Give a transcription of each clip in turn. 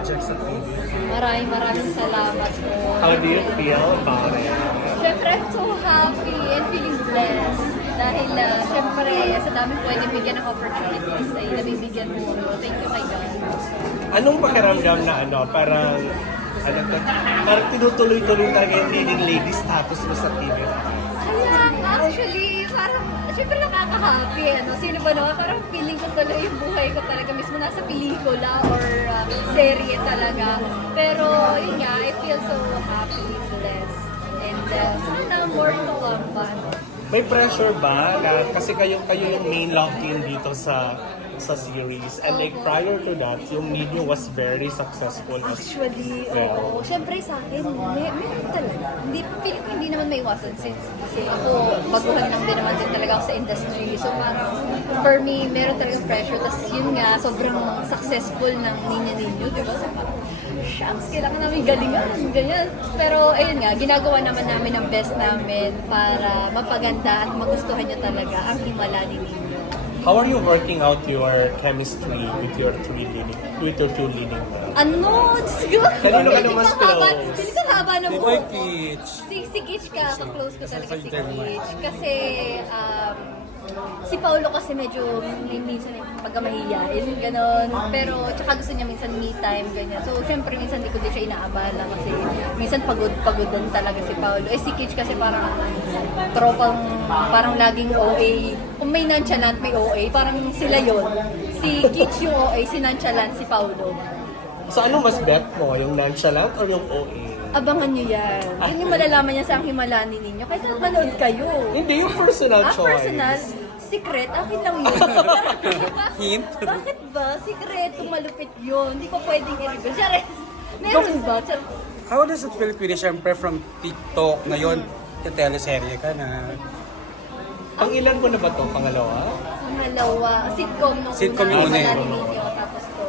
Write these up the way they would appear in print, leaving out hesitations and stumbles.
project sa TV. Maraming salamat po. How do you feel about it? Siyempre, I'm so happy and feeling blessed. Dahil, siyempre, sa dami pwede bigyan ng opportunities ay nabibigyan mo. Thank you kay God. Anong pakiramdam na parang tinutuloy-tuloy talaga yung leading lady status mo sa TV? Actually, parang, syempre nakaka-happy, Sino ba naman? Parang feeling ko tuloy yung buhay ko talaga mismo nasa pelikula or serye talaga. Pero, yun nga, I feel so happy, blessed. And sana more to come pa. May pressure ba na kasi kayo yung main love team dito sa series, and like prior to that yung Nino was very successful Actually, oo. Siyempre sa akin, meron talaga. Feeling ko hindi naman may iwasan since kasi ako, baguhan lang din naman din talaga ako sa industry. So parang, for me, meron talagang pressure. Tapos yun nga, sobrang successful ng Niña Ninyo, di ba? So parang, shucks, kailangan namin galingan, ganyan. Pero ayun nga, ginagawa naman namin ang best namin para mapaganda at magustuhan niyo talaga ang himala ni Ninyo. How are you working out your chemistry with your two leading girls? Diyos ko! Kanino ka na mas close? Hindi ko haba na Di po. ba yung Peach? Si Kitch ka, ka-close ko talaga si Internet. Kitch. Kasi, si Paolo kasi medyo minsan pagkamahiyain, gano'n. Pero, tsaka gusto niya minsan me time, ganyan. So, syempre, minsan di ko din siya inaabala kasi minsan pagod din talaga si Paolo. Si Kitch kasi parang tropang, parang laging OA. Kung may nonchalant, may OA. Parang sila yon. Si Kitch yung OA, si nonchalant, si Paolo. So ano mas bet mo? Yung nonchalant or yung OA? Abangan nyo yan. Yun yung malalaman niya sa ang himala ni ninyo. Kahit manood kayo. Hindi, yung personal choice. Personal. Secret, akin lang yun. Hint? Bakit ba? Secret, malupit yun. Hindi ko pwedeng i-reveal. Siyempre, meron ba? How does it feel, Queenie? Siyempre from TikTok, ngayon, teleserye ka na. Pang ilan mo na ba to? Pangalawa? Pangalawa, sitcom nung Sitcom una, yung una Himala eh. ni Ninyo. Tapos to,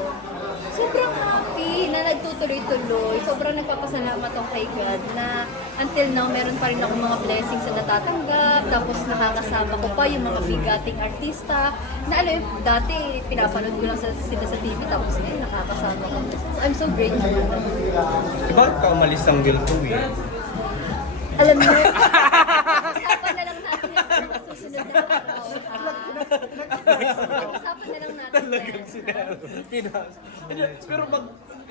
sobrang happy na nagtutuloy-tuloy. Sobrang nagpapasalamat ako kay God na until now, meron pa rin ako mga blessings na natatanggap. Tapos nakakasama ko pa yung mga bigating artista. Na alam, dati pinapanood ko lang sila sa TV. Tapos ngayon nakakasama ko. So, I'm so grateful. Diba ka umalis ng Gil 2 eh? Alam mo, usapan na lang natin yung sa susunod na araw. Usapan na lang natin. Talagang Pinas. Pero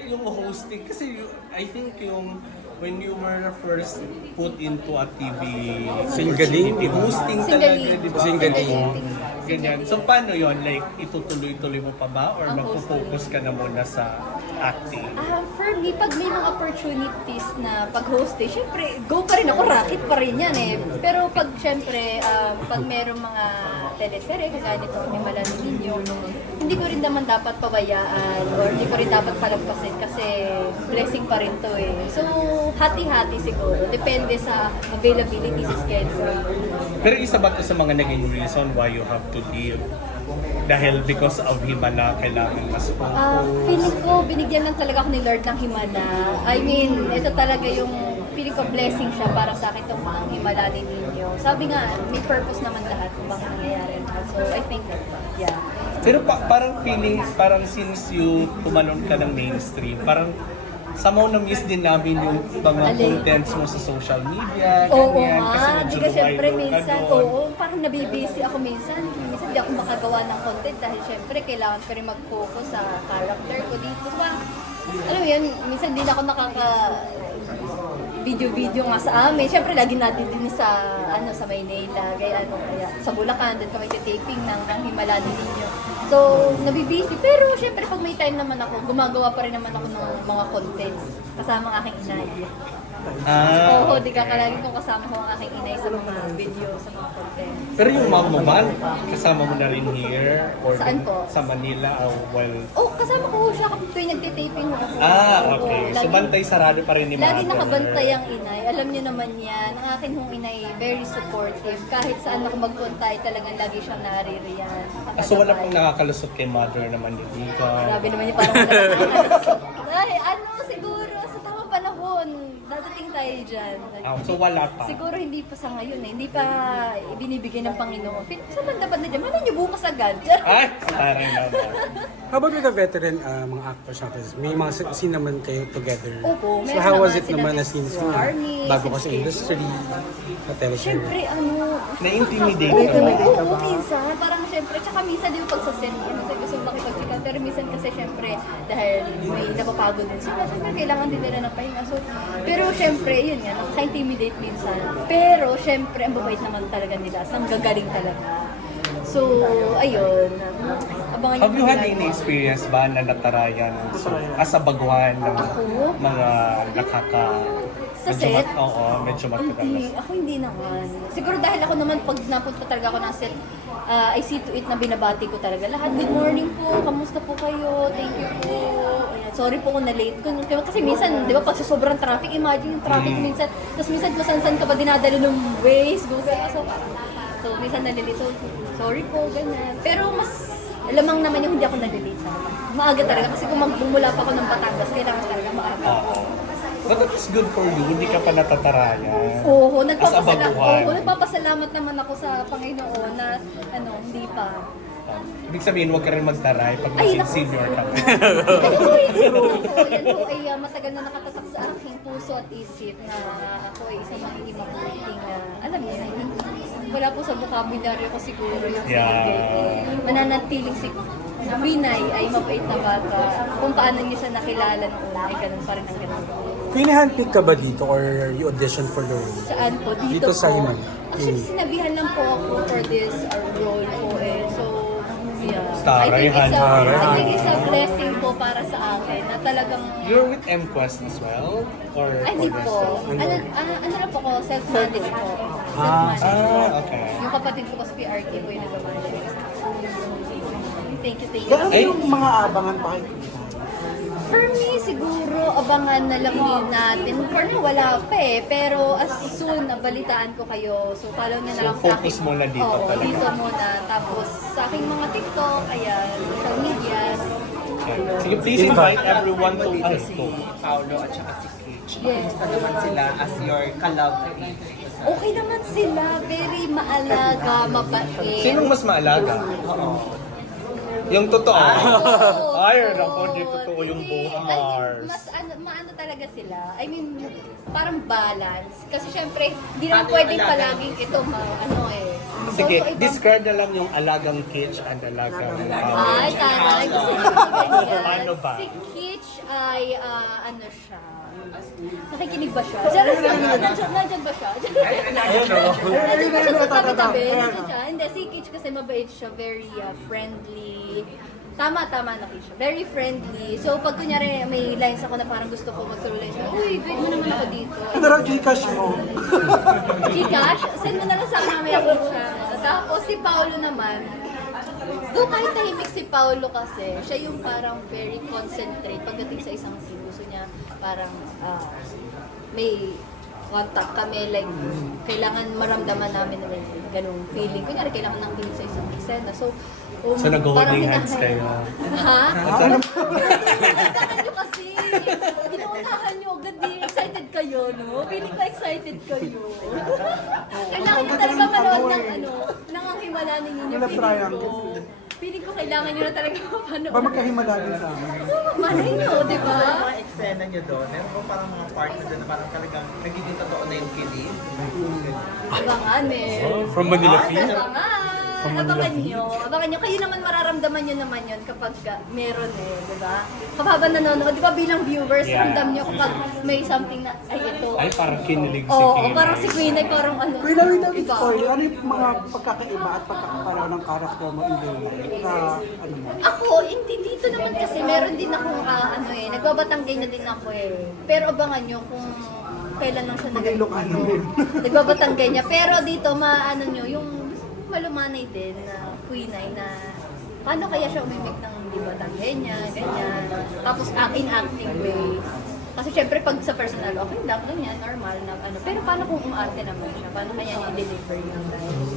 yung hosting, kasi I think yung when you were first put into a TV Singgaling, opportunity, hosting Singgaling. talaga, di ba? Singgaling. Ganyan. So paano yon? Like, itutuloy-tuloy mo pa ba? Or Ang magpo-focus ka na muna sa acting? For me, pag may mga opportunities na pag-host syempre, go pa rin ako, racket pa rin yan eh. Pero pag syempre, pag merong mga teleserye, kagaya nito, may malalo ninyo, hindi ko rin naman dapat pabayaan or hindi ko rin dapat palampasin kasi blessing pa rin to eh. So, hati-hati siguro. Depende sa availability sa schedule. Pero isa ba ito sa mga naging reason why you have to leave? Dahil because of himala, kailangan mas Feeling ko, binigyan lang talaga ako ni Lord ng himala. I mean, ito talaga yung feeling ko blessing siya para sa akin itong ang himala ni ninyo. Sabi nga, may purpose naman lahat kung bakit nangyayari. So, I think, yeah. Pero parang since you tumalon ka ng mainstream, parang somehow na-miss din namin yung mga Alin? contents mo sa social media, Oo ganyan. nga, Kasi hindi medyo ka syempre viral ka minsan, doon. oo, parang nabibisi ako minsan. Minsan hindi ako makagawa ng content dahil syempre kailangan pa rin mag-focus sa character ko dito. So, alam mo yun, minsan din ako video nga sa amin. Syempre lagi natin din sa sa Maynila, kaya sa Bulacan din kami taping ng himala ni ninyo. So, nabibisi. Pero syempre pag may time naman ako, gumagawa pa rin naman ako ng mga contents kasama ang aking inay. Oo, di kakalagi kong kasama ko ang aking inay sa mga video, sa mga content. Pero yung mom mo ba, kasama mo na rin here? Or Saan po? Sa Manila? Kasama ko siya kapag tuwing nagtitaping ako. Okay. Oo, So, bantay sarado pa rin ni Lagi mother. nakabantay ang inay. Alam niyo naman yan. Ang akin hong inay, very supportive. Kahit saan ako magpunta, ay talagang lagi siyang naririyan. So, wala pong nakakalusot kay mother naman ni Ika. Grabe naman yung parang wala nakakalusot. Ay, siguro, sa tamang panahon, dadating tayo dyan. So wala pa. Siguro hindi pa sa ngayon eh. Hindi pa ibinibigay ng Panginoon. Sa banda-banda dyan, malay niyo bukas agad. Ay, parang naman. How about with the veteran mga actors natin? May mga scene naman kayo together. Opo, So meron how was naman it naman sila na scenes si mo? Arnie, Bago si ka sa Steve. industry, sa teleserye. Siyempre, Na-intimidate Oo, ka. oo, minsan. Parang siyempre, tsaka minsan din pag sa set, gusto makipagsikan. Pero minsan kasi siyempre, dahil may napapagod din sila, siyempre kailangan din nila ng pahinga. So, pero siyempre, yun nga, nakaka-intimidate minsan. Pero siyempre, ang babait naman talaga nila. At ang gagaling talaga. So, ayun. Abangan Have you niyo had kung any kailan. experience ba na natarayan as a baguhan ng Ako? mga nakaka... Sa set? Medyo matagal. Hindi, ako hindi naman. Siguro dahil ako naman pag napunta talaga ako ng set, I see to it na binabati ko talaga lahat. Good morning po, kamusta po kayo? Thank you po. Ayan, sorry po kung na-late ko. Kasi minsan, di ba, pag sa sobrang traffic, imagine yung traffic minsan. Tapos minsan kung saan ka pa dinadala ng Waze, Google. So minsan nalilate. So, sorry po, ganyan. Pero mas lamang naman yung hindi ako nalilate. Maaga talaga. Kasi kung magbumula pa ako ng Batangas, kailangan talaga maaga. But it's good for you, hindi ka pa natatarayan. Oo, As a baguhan. nagpapasalamat naman ako sa Panginoon na hindi pa. Ibig sabihin, huwag ka rin magtaray pag Ay, naging naku. senior ka. Yan po ay matagal na nakatatak sa aking puso at isip na ako ay isang magiging mabuting, alam niyo, wala po sa vocabulary ko siguro yung mananatiling si Winay ay mabait na bata. Kung paano niya siya nakilala noon, ay ganun pa rin ang ganun. Pinahandpick ka ba dito or you audition for the role? Saan po? Dito sa po. Himan. Actually, sinabihan lang po ako for this role po eh. So, yeah. Taray, I taray. think it's a blessing po para sa akin na talagang... You're with MQuest as well? Or Ay, hindi for po. yourself? Ano lang po ko, self-managed po. Self-managed. Okay. Yung kapatid ko kasi PRT po yung nag-manage. Thank you. Ano yung mga abangan pa kayo? For me, siguro, abangan na lang din natin. For now, wala pa eh. Pero as soon, nabalitaan ko kayo. So, follow nyo na lang So, focus muna dito Oo, talaga. dito muna. Tapos, sa aking mga TikTok, ayan, social media. Okay. Sige, please invite everyone to us. Si Paolo at saka si Kitch. Yes. Kamusta naman sila as your ka-love team? Okay naman sila. Very maalaga, mabait. Sinong mas maalaga? Yung totoo. Ay, naku, di totoo yung Hindi, both ay, Mars. Mas maano talaga sila. I mean, parang balance. Kasi syempre, hindi naman Paano pwedeng yung alaga? palaging ito, Sige, So, ito- describe na lang yung alagang Kitch and alagang Ay, taray. Gusto ko ganyan. Paano ba? Si Kitch ay, ano siya? Nakikinig ba siya? Nandiyan ba siya? Nandiyan ba siya sa tabi-tabi? Nandiyan siya? Hindi, si Kitch kasi mabait siya. Very friendly. Tama na siya. Very friendly. So, pag kunyari may lines ako na parang gusto ko mag-lines siya, uy, guide mo naman ako dito. Ano raw Gcash mo? Gcash, send mo na lang sa akin mamaya ko siya. Tapos si Paolo naman, doon kahit tahimik si Paolo kasi, siya yung parang very concentrate pagdating sa isang scene. Gusto niya parang may contact kami, like kailangan maramdaman namin na may ganung feeling. Kunyari, kailangan ng feeling sa isang eksena. So nag-holding parang hands kayo. Ha? Ano? Pinuntahan nyo kasi. Pinuntahan nyo agad din. Excited kayo, no? Feeling ko excited kayo. Kailangan nyo talaga manood ng ang himala ninyo. Wala triangle. Feeling ko kailangan nyo na talaga mapanood. Ba magkahimala din sa amin? Malay nyo, di ba? Mga eksena nyo doon, meron ba parang mga part na doon na parang talagang nagiging totoo na yung kilig? Abangan, eh. From Manila Film? Abangan nyo. Kayo naman mararamdaman nyo naman yun kapag meron di ba? Kapag nanonood, di ba bilang viewers, Yeah. ramdam nyo kapag may something na, ay ito. Ay, parang kinilig si Oo, Kim. parang si Queen ay parang ano. Without iba. spoil, ano yung mga pagkakaiba at pagkakapalaw ng karakter mo in the na ano mo? Ako, hindi dito naman kasi meron din akong nagbabatanggay na din ako eh. Pero abangan nyo kung kailan lang siya Mag-Ilocano rin. nagbabatanggay niya. Pero dito, maano nyo, yung malumanay din na Queen ay na paano kaya siya umimik ng di batanggay niya, ganyan. Tapos in acting way. Kasi syempre pag sa personal, okay lang, ganyan, normal na Pero paano kung umarte naman siya? Paano kaya niya i-deliver yung lines?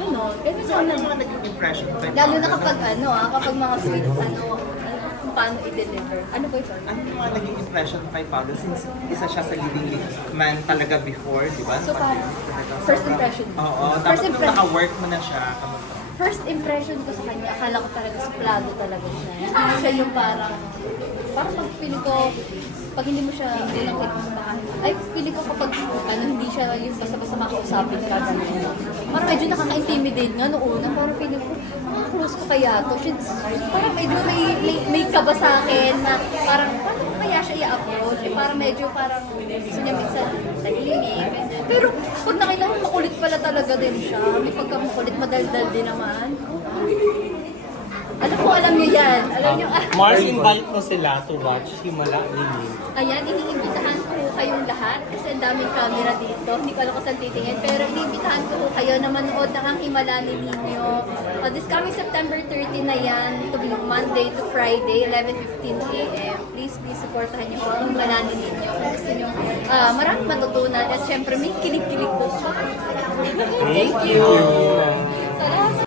Ganun So, ano yung mga naging impression? Lalo na kapag kapag mga sweet, kung paano i-deliver. Ano ba ito? Ano yung mga naging impression mo kay Paolo since isa siya sa leading man talaga before, di ba? So, parang first impression mo? Oo, First tapos nung impression. naka-work mo na siya, kamusta? First impression ko sa kanya, akala ko talaga suplado talaga siya. Hindi siya yung parang pag feeling ko, pag hindi mo siya unang kita sa bahay, ay feeling ko kapag hindi siya yung basta-basta makausapin ka, gano'n. Parang medyo nakaka-intimidate nga noong una, parang feeling ko, close ko kaya to. Parang medyo may kaba sa akin na parang, paano ko kaya siya i-approach? Parang medyo gusto niya minsan tahimik. Pero pag nakita mo, makulit pala talaga din siya. May pagkamakulit, madaldal din naman. Alam niyo yan. Alam niyo, Mars, invite mo sila to watch Himala ni Min. ayan, iniimbitahan ko kayong lahat kasi ang daming camera dito. Hindi ko alam kung saan titingin. Pero iniimbitahan ko kayo na manood ng ang Himala ni Nino. This coming September 30 na yan. To be Monday to Friday, 11:15 a.m. Please supportahan niyo po ang Himala ni Nino. Kung gusto niyo, maraming matutunan. At syempre, may kilig-kilig po. Thank you!